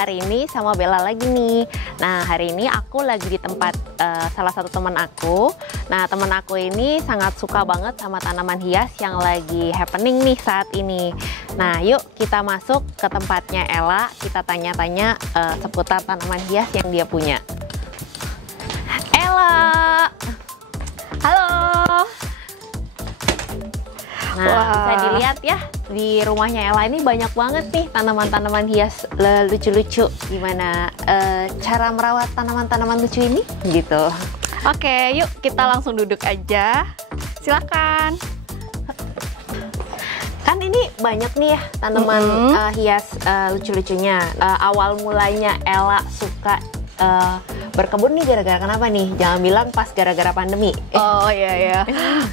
hari ini sama Bella lagi nih. Nah, hari ini aku lagi di tempat salah satu teman aku. Nah, teman aku ini sangat suka banget sama tanaman hias yang lagi happening nih saat ini. Nah, yuk kita masuk ke tempatnya Ella. Kita tanya-tanya seputar tanaman hias yang dia punya. Ella! Halo! Nah, bisa dilihat ya, di rumahnya Ella ini banyak banget nih tanaman-tanaman hias lucu-lucu. Gimana cara merawat tanaman-tanaman lucu ini? Gitu. Oke, yuk kita langsung duduk aja. Silakan. Kan ini banyak nih ya tanaman hias lucu-lucunya. Awal mulanya Ella suka berkebun nih gara-gara kenapa nih? Jangan bilang pas gara-gara pandemi. Oh iya ya.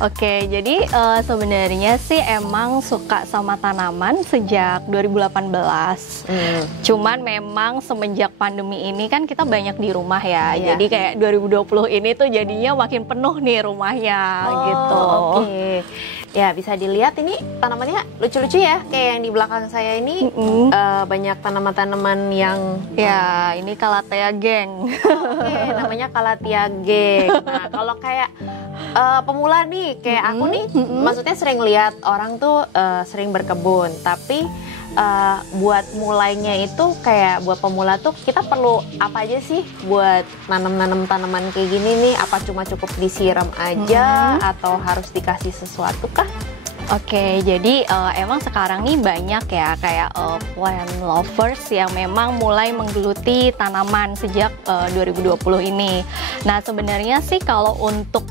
Oke, jadi sebenarnya sih emang suka sama tanaman sejak 2018. Cuman memang semenjak pandemi ini kan kita banyak di rumah ya. Jadi kayak 2020 ini tuh jadinya makin penuh nih rumahnya gitu. Oke. Ya, bisa dilihat ini tanamannya lucu-lucu ya. Kayak yang di belakang saya ini banyak tanaman-tanaman yang ya, ini Calathea geng. Oke, namanya Calathea geng. Nah, kalau kayak pemula nih kayak aku nih, maksudnya sering lihat orang tuh sering berkebun, tapi buat mulainya itu kayak buat pemula tuh kita perlu apa aja sih buat nanam-nanam tanaman kayak gini nih? Apa cuma cukup disiram aja atau harus dikasih sesuatu kah? Oke, jadi emang sekarang nih banyak ya kayak plant lovers yang memang mulai menggeluti tanaman sejak 2020 ini. Nah, sebenarnya sih kalau untuk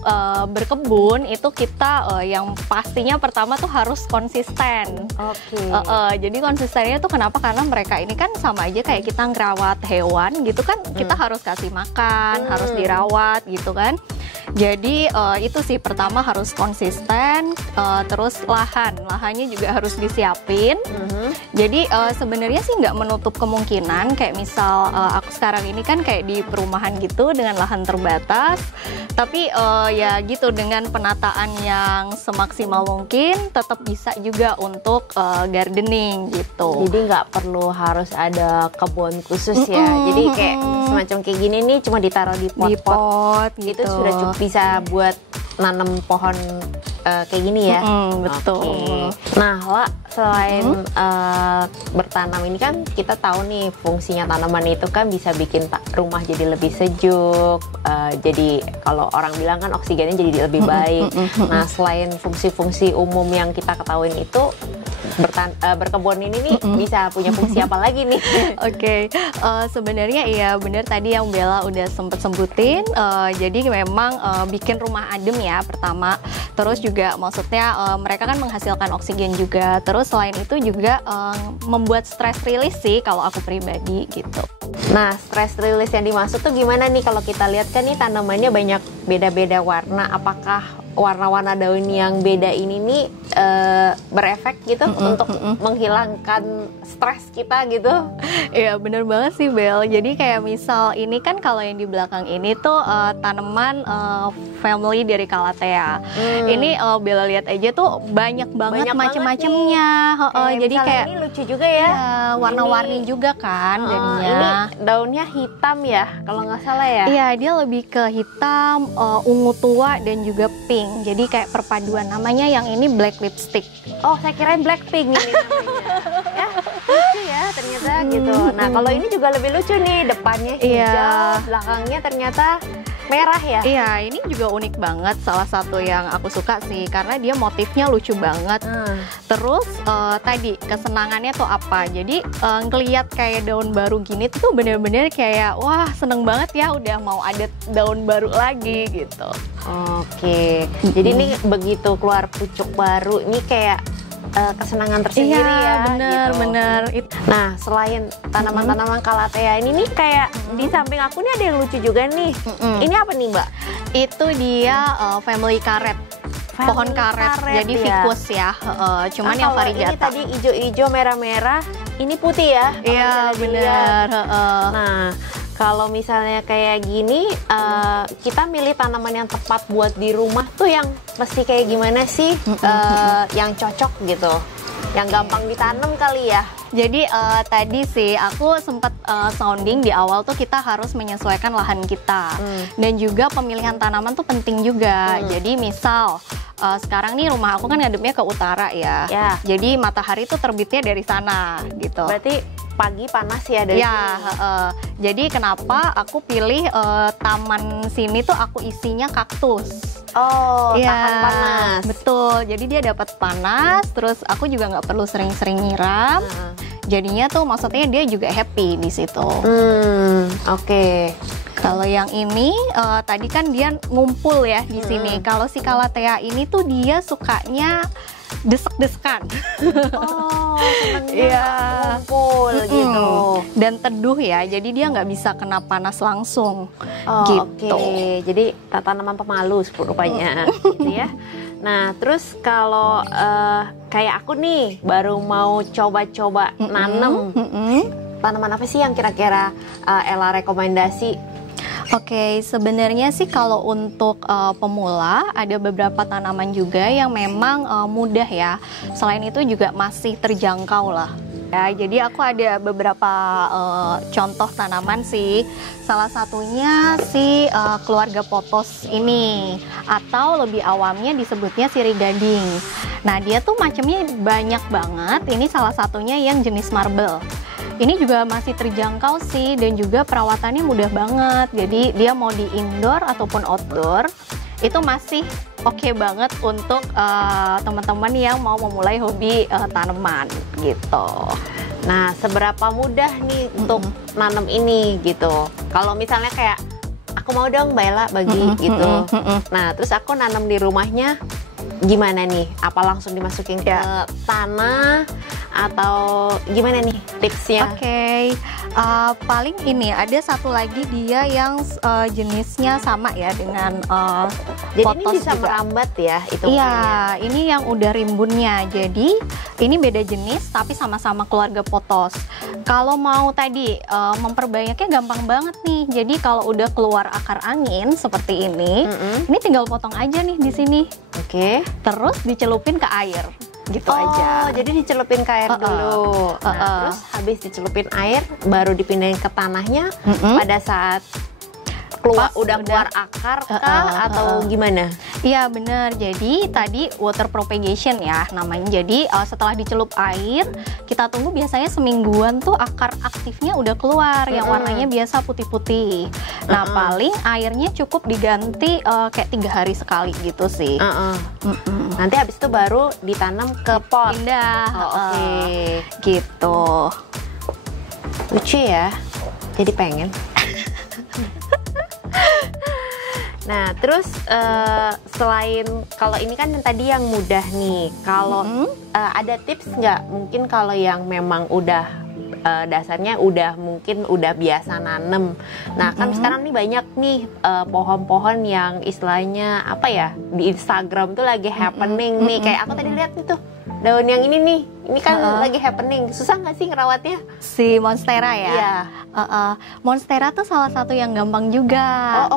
berkebun itu kita yang pastinya pertama tuh harus konsisten. Oke. Jadi konsistennya tuh kenapa? Karena mereka ini kan sama aja kayak kita ngerawat hewan gitu kan, kita harus kasih makan, harus dirawat gitu kan. Jadi itu sih pertama harus konsisten, terus lahannya juga harus disiapin. Jadi sebenarnya sih nggak menutup kemungkinan kayak misal aku sekarang ini kan kayak di perumahan gitu dengan lahan terbatas, tapi ya gitu dengan penataan yang semaksimal mungkin tetap bisa juga untuk gardening gitu. Jadi nggak perlu harus ada kebun khusus ya. Jadi kayak semacam kayak gini nih cuma ditaruh di pot-pot gitu. Itu sudah cukup bisa buat nanam pohon kayak gini ya. Betul. Okay. Nah, La, selain bertanam ini kan kita tahu nih fungsinya tanaman itu kan bisa bikin rumah jadi lebih sejuk. Jadi kalau orang bilang kan oksigennya jadi lebih baik. Nah, selain fungsi-fungsi umum yang kita ketahuin itu, berkebun ini nih bisa punya fungsi apa lagi nih? Oke, sebenarnya iya benar tadi yang Bella udah sempet sebutin. Jadi memang bikin rumah adem ya pertama. Terus juga maksudnya mereka kan menghasilkan oksigen juga. Terus selain itu juga membuat stress release sih kalau aku pribadi gitu. Nah, stress release yang dimaksud tuh gimana nih? Kalau kita lihat kan nih tanamannya banyak beda-beda warna. Apakah warna-warna daun yang beda ini nih berefek gitu untuk menghilangkan stres kita gitu? Iya bener banget sih Bel. Jadi kayak misal ini kan kalau yang di belakang ini tuh tanaman family dari Calathea. Ini Bella lihat aja tuh banyak banget macam-macamnya. Jadi kayak ini lucu juga ya. Warna-warni juga kan jadinya. Ini daunnya hitam ya kalau nggak salah ya. Iya, dia lebih ke hitam, ungu tua dan juga pink. Jadi kayak perpaduan, namanya yang ini black lipstick. Oh, saya kirain Blackpink ini namanya. Ya, lucu ya ternyata gitu. Nah, kalau ini juga lebih lucu nih, depannya hijau, belakangnya ternyata merah ya. Iya, ini juga unik banget, salah satu yang aku suka sih karena dia motifnya lucu banget. Terus tadi kesenangannya tuh apa? Jadi ngeliat kayak daun baru gini tuh bener-bener kayak wah seneng banget ya udah mau ada daun baru lagi gitu. Oke, jadi ini begitu keluar pucuk baru, ini kayak kesenangan tersendiri ya. Bener. Nah, selain tanaman-tanaman Calathea ini nih kayak di samping aku nih ada yang lucu juga nih. Ini apa nih, Mbak? Itu dia family karet. Pohon karet, jadi ficus ya. Cuman yang Ini variegata. tadi hijau-hijau, merah-merah, ini putih ya? Iya, bener. Nah, kalau misalnya kayak gini, kita milih tanaman yang tepat buat di rumah tuh yang mesti kayak gimana sih? Yang cocok gitu, yang gampang ditanam kali ya? Jadi tadi sih aku sempat sounding di awal tuh kita harus menyesuaikan lahan kita. Dan juga pemilihan tanaman tuh penting juga. Jadi misal sekarang nih rumah aku kan ngadepnya ke utara ya. Jadi matahari tuh terbitnya dari sana gitu. Berarti pagi panas ya dari sini. Jadi kenapa aku pilih taman sini tuh aku isinya kaktus. Tahan panas. Betul. Jadi dia dapat panas, terus aku juga nggak perlu sering-sering nyiram. Jadinya tuh maksudnya dia juga happy di situ. Oke. Kalau yang ini tadi kan dia ngumpul ya di sini. Kalau si Calathea ini tuh dia sukanya desek-desekan. Senangnya ngumpul gitu. Dan teduh ya, jadi dia nggak bisa kena panas langsung. Gitu. Oke. Jadi tanaman pemalu rupanya, gitu ya. Nah, terus kalau kayak aku nih baru mau coba-coba nanem, tanaman apa sih yang kira-kira Ella rekomendasi? Oke, sebenarnya sih kalau untuk pemula ada beberapa tanaman juga yang memang mudah ya. Selain itu juga masih terjangkau lah. Ya, jadi aku ada beberapa contoh tanaman sih. Salah satunya si keluarga potos ini, atau lebih awamnya disebutnya sirih gading. Nah, dia tuh macamnya banyak banget. Ini salah satunya yang jenis marble. Ini juga masih terjangkau sih, dan juga perawatannya mudah banget. Jadi dia mau di indoor ataupun outdoor itu masih oke banget untuk teman-teman yang mau memulai hobi tanaman gitu. Nah, seberapa mudah nih untuk nanam ini gitu? Kalau misalnya kayak aku mau dong Mbak Ella bagi gitu. Nah, terus aku nanam di rumahnya gimana nih? Apa langsung dimasukin ke tanah atau gimana nih tipsnya? Oke. Paling ini ada satu lagi dia yang jenisnya sama ya dengan jadi potos ini bisa juga merambat ya itu? Iya, ini yang udah rimbunnya. Jadi ini beda jenis tapi sama-sama keluarga potos. Kalau mau tadi memperbanyaknya gampang banget nih. Jadi kalau udah keluar akar angin seperti ini tinggal potong aja nih di sini. Oke. Terus dicelupin ke air. Gitu aja. Jadi dicelupin ke air dulu. Nah, terus habis dicelupin air baru dipindahin ke tanahnya pada saat udah keluar akar kah atau gimana? Iya bener, jadi tadi water propagation ya namanya. Jadi setelah dicelup air, kita tunggu biasanya semingguan tuh akar aktifnya udah keluar, yang warnanya biasa putih-putih. Nah paling airnya cukup diganti kayak 3 hari sekali gitu sih. Nanti habis itu baru ditanam ke pot. Pindah. Oke. Gitu. Lucu ya, jadi pengen. Nah, terus selain kalau ini kan yang tadi yang mudah nih, kalau ada tips nggak? Mungkin kalau yang memang udah dasarnya mungkin udah biasa nanem. Nah, kan sekarang nih banyak nih pohon-pohon yang istilahnya apa ya, di Instagram tuh lagi happening nih. Kayak aku tadi lihat itu daun yang ini nih, ini kan lagi happening. Susah nggak sih ngerawatnya? Si monstera ya? Iya. Monstera tuh salah satu yang gampang juga.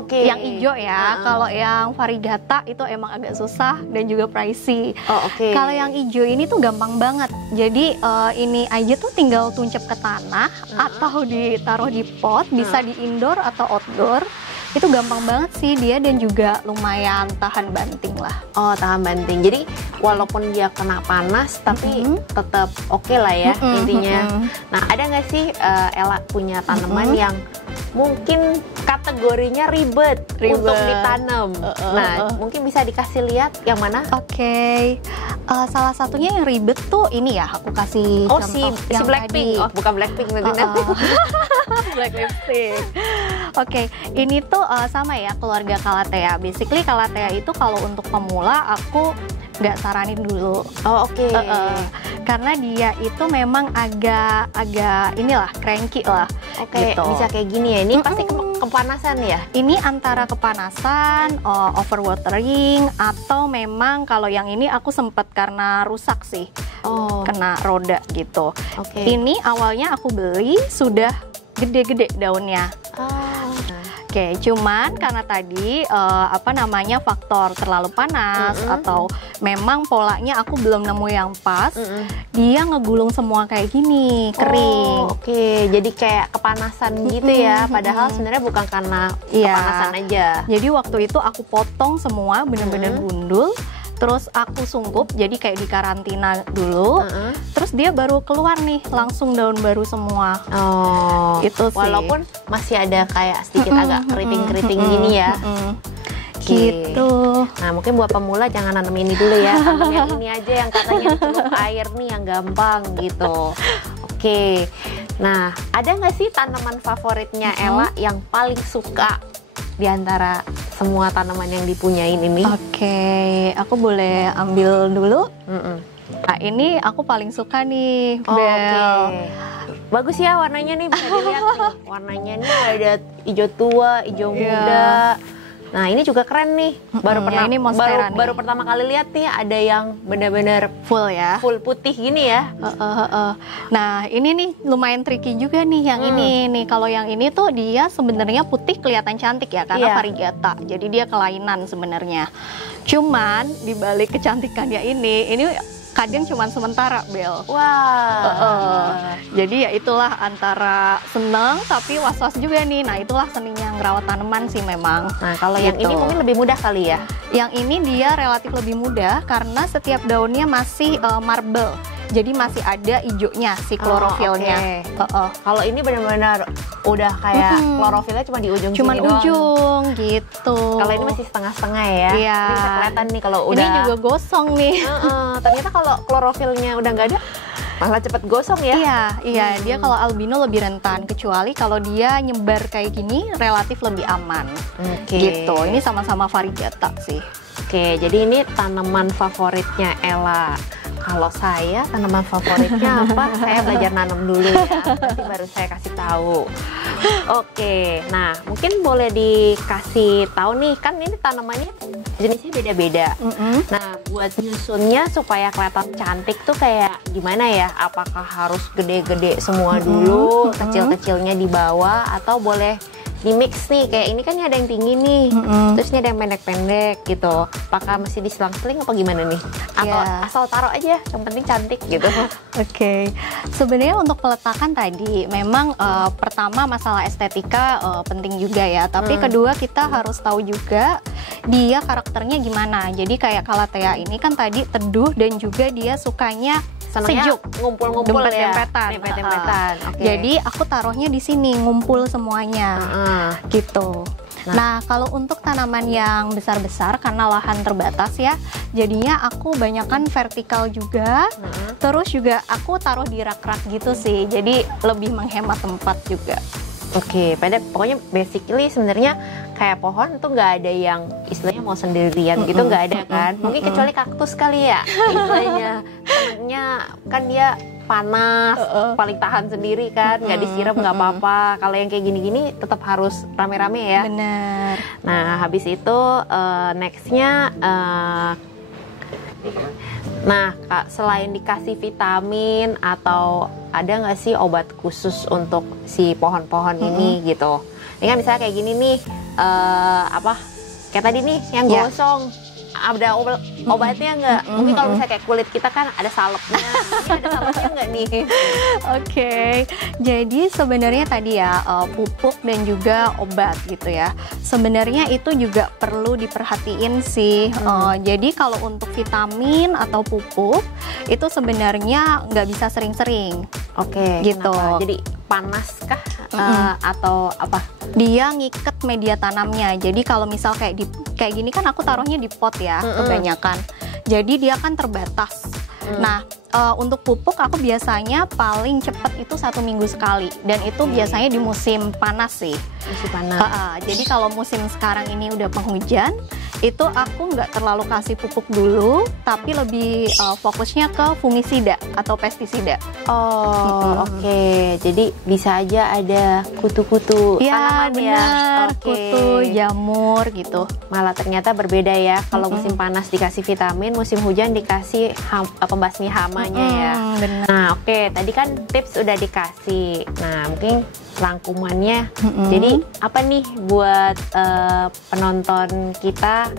Yang hijau ya. Kalau yang variegata itu emang agak susah dan juga pricey. Kalau yang hijau ini tuh gampang banget. Jadi ini aja tuh tinggal tuncep ke tanah atau ditaruh di pot, bisa di indoor atau outdoor. Itu gampang banget sih dia, dan juga lumayan tahan banting lah. Tahan banting. Jadi walaupun dia kena panas tapi tetap oke lah ya intinya. Nah, ada nggak sih Ella punya tanaman yang mungkin kategorinya ribet untuk ditanam? Nah, mungkin bisa dikasih lihat yang mana? Salah satunya yang ribet tuh ini ya, aku kasih contoh si Blackpink. Bukan Blackpink nanti. Black lipstick. Ini tuh sama ya, keluarga Calathea. Basically Calathea itu kalau untuk pemula aku nggak saranin dulu. Karena dia itu memang agak inilah cranky lah. Gitu. Bisa kayak gini ya. Ini pasti kepanasan ya? Ini antara kepanasan, overwatering, atau memang kalau yang ini aku sempet karena rusak sih. Kena roda gitu. Ini awalnya aku beli sudah gede-gede daunnya. Oke, cuman karena tadi faktor terlalu panas atau memang polanya aku belum nemu yang pas, dia ngegulung semua kayak gini, kering. Oke, jadi kayak kepanasan gitu ya, padahal sebenarnya bukan karena kepanasan aja. Jadi waktu itu aku potong semua bener-bener gundul. Terus aku sungkup, jadi kayak dikarantina dulu. Terus dia baru keluar nih, langsung daun baru semua. Itu sih. Walaupun masih ada kayak sedikit agak keriting-keriting gini ya. Gitu. Nah mungkin buat pemula jangan nanam ini dulu ya, tanam yang ini aja yang katanya celup air nih yang gampang gitu. Oke. Nah ada nggak sih tanaman favoritnya Ella yang paling suka di antara semua tanaman yang dipunyain ini? Oke, aku boleh ambil dulu. Nah ini aku paling suka nih, Bel. Bagus ya warnanya nih, bisa dilihat nih. Warnanya nih ada hijau tua, hijau muda. Nah ini juga keren nih. Baru pertama kali lihat nih ada yang benar-benar full putih gini ya. Nah ini nih lumayan tricky juga nih yang ini nih. Kalau yang ini tuh dia sebenarnya putih kelihatan cantik ya karena variegata. Jadi dia kelainan sebenarnya. Cuman dibalik kecantikannya ini kadang cuma sementara, Bel. Jadi ya itulah antara seneng tapi was-was juga nih. Nah itulah seninya ngerawat tanaman sih memang. Nah kalau yang ini mungkin lebih mudah kali ya? Yang ini dia relatif lebih mudah karena setiap daunnya masih marble. Jadi masih ada hijaunya si klorofilnya. Kalau ini benar-benar udah kayak klorofilnya cuma di ujung sini doang. Gitu. Kalau ini masih setengah-setengah ya. Iya. Ini bisa kelihatan nih kalau udah. Ini juga gosong nih. Ternyata kalau klorofilnya udah nggak ada, malah cepet gosong ya. Iya. Dia kalau albino lebih rentan, kecuali kalau dia nyebar kayak gini relatif lebih aman. Gitu. Ini sama-sama variegata sih. Oke, jadi ini tanaman favoritnya Ella. Kalau saya tanaman favoritnya apa? Saya belajar nanam dulu ya. Nanti baru saya kasih tahu. Oke, nah mungkin boleh dikasih tahu nih, kan ini tanamannya jenisnya beda-beda. Nah buat nyusunnya supaya kelihatan cantik tuh kayak gimana ya? Apakah harus gede-gede semua dulu, kecil-kecilnya di bawah, atau boleh di mix nih, kayak ini kan ada yang tinggi nih, terus ini ada yang pendek-pendek gitu. Apakah mesti diselang-seling apa gimana nih? Atau asal taruh aja, yang penting cantik gitu. Oke. Sebenarnya untuk peletakan tadi memang pertama masalah estetika penting juga ya, tapi kedua kita harus tahu juga dia karakternya gimana. Jadi kayak Calathea ini kan tadi teduh dan juga dia sukanya sejuk, ngumpul-ngumpul ya, dempet-dempetan. Jadi aku taruhnya di sini ngumpul semuanya, gitu. Nah kalau untuk tanaman yang besar-besar karena lahan terbatas ya, jadinya aku banyakan vertikal juga. Terus juga aku taruh di rak-rak gitu sih, jadi lebih menghemat tempat juga. Oke, pokoknya basically sebenarnya kayak pohon tuh nggak ada yang istilahnya mau sendirian gitu, nggak ada kan? Mungkin kecuali kaktus kali ya, istilahnya senangnya kan dia panas, paling tahan sendiri kan, nggak disiram nggak apa-apa. Kalau yang kayak gini-gini tetap harus rame-rame ya. Bener. Nah habis itu nextnya. Nah, Kak, selain dikasih vitamin atau ada nggak sih obat khusus untuk si pohon-pohon ini gitu? Ini kan misalnya kayak gini nih, kayak tadi nih yang gosong, ada obatnya nggak? Mungkin kalau misalnya kayak kulit kita kan ada salepnya, ini ada salepnya nggak nih? Oke, jadi sebenarnya tadi ya pupuk dan juga obat gitu ya. Sebenarnya itu juga perlu diperhatiin sih. Jadi kalau untuk vitamin atau pupuk itu sebenarnya nggak bisa sering-sering. Oke, gitu. Kenapa? Jadi panas kah atau apa? Dia ngiket media tanamnya. Jadi kalau misal kayak gini kan aku taruhnya di pot ya kebanyakan. Jadi dia kan terbatas. Nah untuk pupuk aku biasanya paling cepat itu 1 minggu sekali, dan itu biasanya di musim panas sih. Musim panas. Jadi kalau musim sekarang ini udah penghujan, itu aku nggak terlalu kasih pupuk dulu, tapi lebih fokusnya ke fungisida atau pestisida. Oke. Jadi bisa aja ada kutu-kutu tanaman ya. Kutu, jamur gitu. Malah ternyata berbeda ya. Kalau musim panas dikasih vitamin, musim hujan dikasih pembasmi hamanya ya. Benar. Nah, tadi kan tips udah dikasih. Nah, mungkin rangkumannya. Jadi apa nih buat penonton kita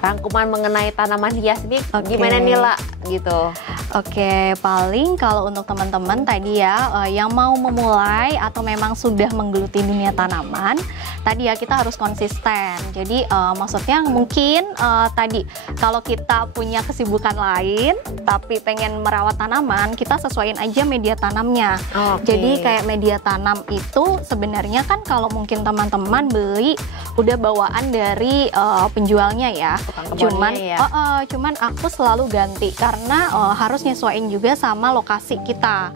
rangkuman mengenai tanaman hias ini gimana nih lah gitu? Oke, paling kalau untuk teman-teman tadi ya yang mau memulai atau memang sudah menggeluti dunia tanaman, tadi ya kita harus konsisten. Jadi maksudnya mungkin tadi kalau kita punya kesibukan lain tapi pengen merawat tanaman, kita sesuaiin aja media tanamnya. Jadi kayak media tanam itu sebenarnya kan kalau mungkin teman-teman beli udah bawaan dari penjualnya ya. Cuman aku selalu ganti karena harus nyesuaiin juga sama lokasi kita.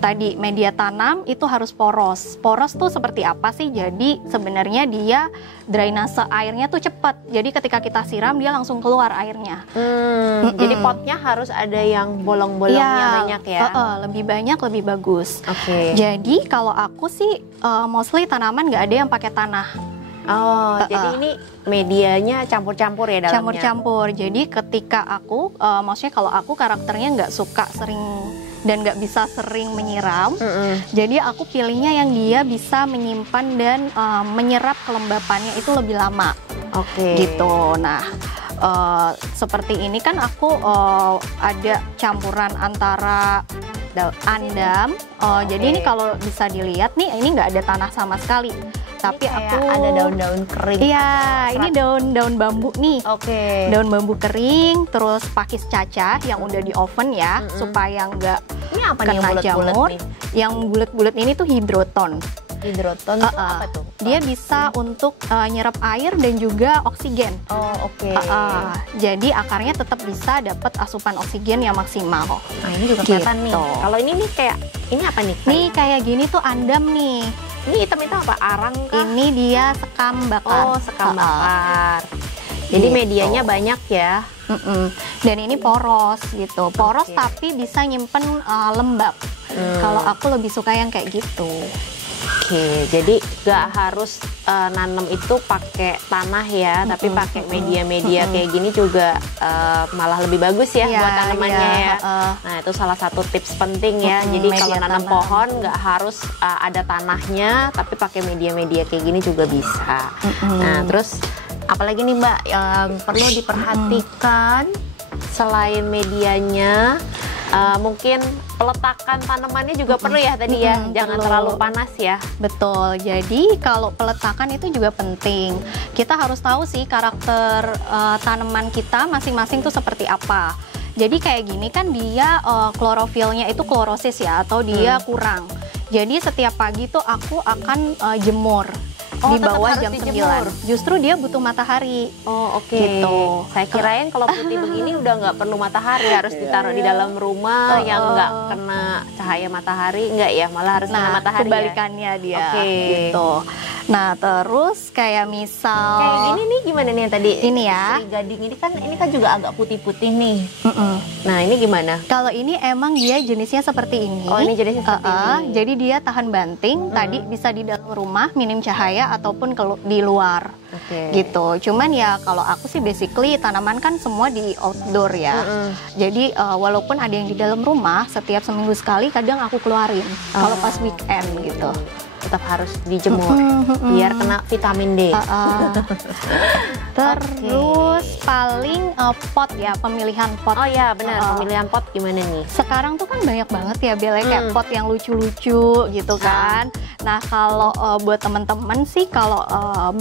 Tadi media tanam itu harus poros. Poros tuh seperti apa sih? Jadi sebenarnya dia drainase airnya tuh cepat. Jadi ketika kita siram dia langsung keluar airnya. Jadi potnya harus ada yang bolong-bolongnya banyak ya? Lebih banyak lebih bagus. Jadi kalau aku sih mostly tanaman nggak ada yang pakai tanah. Jadi ini medianya campur-campur ya dalamnya? Campur-campur. Jadi ketika aku, maksudnya kalau aku karakternya nggak suka sering dan nggak bisa sering menyiram, jadi aku pilihnya yang dia bisa menyimpan dan menyerap kelembapannya itu lebih lama. Gitu. Nah, seperti ini kan aku ada campuran antara andam. Jadi ini kalau bisa dilihat nih, ini nggak ada tanah sama sekali. Tapi aku ada daun-daun kering. Iya, ini daun-daun bambu nih. Daun bambu kering, terus pakis cacah yang udah di oven ya, supaya nggak kena jamur. Yang bulat-bulat ini tuh hidroton. Hidroton itu apa tuh? Dia bisa untuk nyerap air dan juga oksigen. Jadi akarnya tetap bisa dapat asupan oksigen yang maksimal. Nah, ini juga kelihatan nih. Kalau ini nih kayak, ini apa nih? Nih kayak gini tuh andam nih. Ini hitam itu apa? Arang kah? Ini dia sekam bakar. Sekam bakar. Jadi medianya banyak ya. Dan ini poros gitu. Poros tapi bisa nyimpen lembab. Kalau aku lebih suka yang kayak gitu. Jadi gak harus nanam itu pakai tanah ya, tapi pakai media-media kayak gini juga malah lebih bagus ya buat tanamannya ya. Nah, itu salah satu tips penting ya. Jadi kalau nanam pohon gak harus ada tanahnya, tapi pakai media-media kayak gini juga bisa. Nah, terus apalagi nih Mbak yang perlu diperhatikan selain medianya? Mungkin peletakan tanamannya juga perlu ya tadi ya, jangan terlalu panas ya. Betul, jadi kalau peletakan itu juga penting. Kita harus tahu sih karakter tanaman kita masing-masing tuh seperti apa. Jadi kayak gini kan dia klorofilnya itu klorosis ya, atau dia kurang. Jadi setiap pagi tuh aku akan jemur. Di bawah jam 9. Justru dia butuh matahari. Gitu. Saya kirain kalau putih begini udah nggak perlu matahari, harus ditaruh di dalam rumah yang nggak kena cahaya matahari, nggak ya, malah harus kena matahari. Kebalikannya dia. Gitu. Nah, terus kayak misal kayak gini nih, gimana nih yang tadi? Ini ya. Si gading ini kan juga agak putih-putih nih. Nah, ini gimana? Kalau ini emang dia jenisnya seperti ini. Ini jenisnya seperti ini. Jadi dia tahan banting. Tadi bisa di dalam rumah minim cahaya ataupun di luar. Gitu. Cuman ya kalau aku sih basically tanaman kan semua di outdoor ya. Jadi walaupun ada yang di dalam rumah, setiap seminggu sekali kadang aku keluarin. Kalau pas weekend gitu. Tetap harus dijemur biar kena vitamin D. Terus paling pot ya, pemilihan pot. Benar, pemilihan pot gimana nih? Sekarang tuh kan banyak banget ya Bella, kayak pot yang lucu-lucu gitu kan. Nah, kalau buat teman-teman sih kalau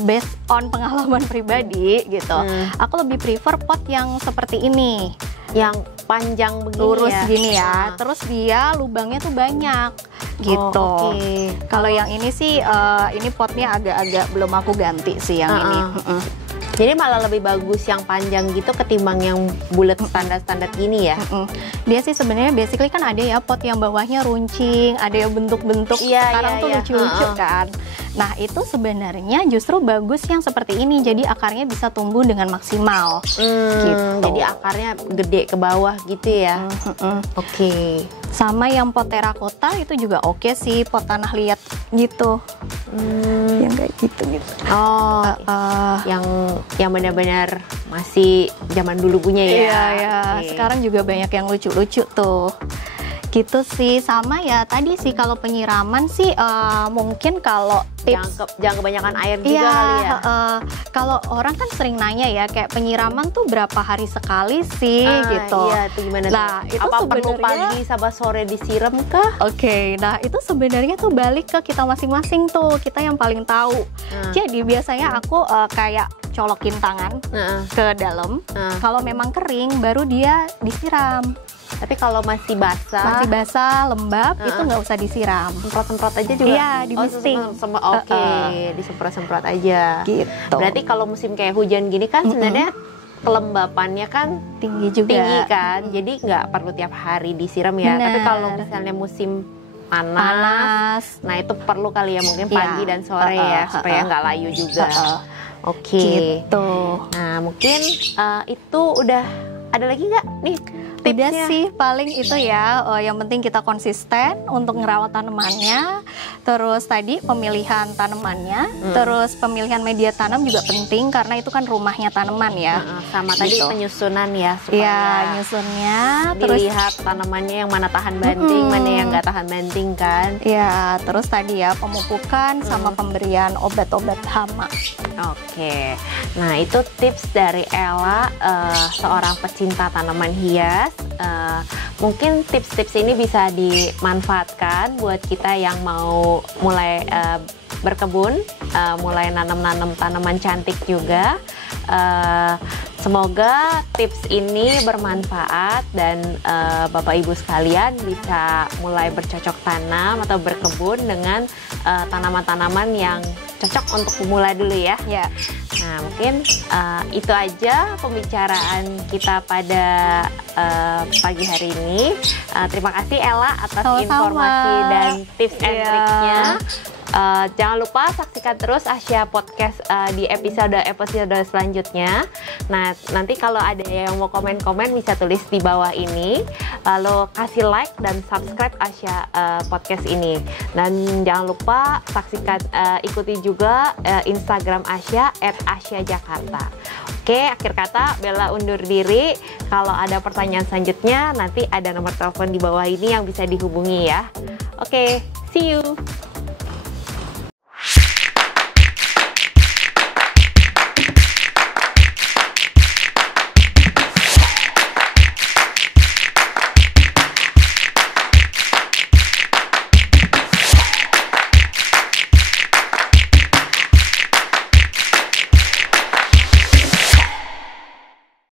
based on pengalaman pribadi gitu, aku lebih prefer pot yang seperti ini. Yang panjang begini lurus ya? Gini ya, terus dia lubangnya tuh banyak gitu. Kalau yang ini sih ini potnya agak-agak belum aku ganti sih yang ini. Jadi malah lebih bagus yang panjang gitu ketimbang yang bulat standar-standar gini ya. Dia sih sebenarnya basically kan ada ya pot yang bawahnya runcing, ada yang bentuk-bentuk sekarang tuh lucu-lucu kan. Nah, itu sebenarnya justru bagus yang seperti ini. Jadi akarnya bisa tumbuh dengan maksimal. Gitu. Jadi akarnya gede ke bawah gitu ya. Sama yang pot terakota itu juga oke sih, pot tanah liat gitu. Yang kayak gitu. Yang benar-benar masih zaman dulu punya ya. Sekarang juga banyak yang lucu-lucu tuh. Gitu sih, sama ya tadi sih kalau penyiraman sih mungkin kalau Jangan kebanyakan air juga iya, kali ya. kalau orang kan sering nanya ya kayak penyiraman tuh berapa hari sekali sih gitu. Iya, itu gimana Nah, tuh? itu Apa perlu sebenarnya- pagi sama sore disiram kah? Oke, nah itu sebenarnya tuh balik ke kita masing-masing tuh, kita yang paling tahu. Jadi biasanya aku kayak colokin tangan Nah, ke dalam. nah. Kalau memang kering, baru dia disiram. Tapi kalau masih basah, Masih basah, lembab, itu nggak usah disiram. semprot-semprot aja juga. Iya, di misting. Oke, disemprot-semprot aja. Gitu. Berarti kalau musim kayak hujan gini kan sebenarnya kelembapannya kan tinggi juga. tinggi kan, jadi nggak perlu tiap hari disiram ya. Bener. Tapi kalau misalnya musim panas, Panas. nah itu perlu kali ya mungkin Iya. pagi dan sore ya supaya nggak layu juga. Oke. Gitu. Nah mungkin itu udah ada lagi nggak nih Udah tipsnya? sih paling itu ya, yang penting kita konsisten untuk ngerawat tanamannya. Terus tadi pemilihan tanamannya, terus pemilihan media tanam juga penting karena itu kan rumahnya tanaman ya. Sama tadi Gitu. penyusunan ya supaya Iya, nyusunnya, terus dilihat tanamannya yang mana tahan banting, mana yang nggak tahan banting kan. ya, terus tadi ya pemupukan sama pemberian obat-obat hama. Oke, nah itu tips dari Ella, seorang pecinta tanaman hias. Mungkin tips-tips ini bisa dimanfaatkan buat kita yang mau mulai berkebun, mulai nanam-nanam tanaman cantik juga. Semoga tips ini bermanfaat dan Bapak Ibu sekalian bisa mulai bercocok tanam atau berkebun dengan tanaman-tanaman yang cocok untuk pemula dulu ya. Ya, Nah mungkin itu aja pembicaraan kita pada pagi hari ini. Terima kasih Ella atas Sama-sama. informasi dan tips and Iya. triknya. Jangan lupa saksikan terus Asia Podcast di episode selanjutnya. Nah, nanti kalau ada yang mau komen-komen bisa tulis di bawah ini. Lalu kasih like dan subscribe Asia Podcast ini. Dan jangan lupa saksikan, ikuti juga Instagram Asia @AsiaJakarta. Oke, akhir kata Bella undur diri. Kalau ada pertanyaan selanjutnya, nanti ada nomor telepon di bawah ini yang bisa dihubungi ya. Oke, see you.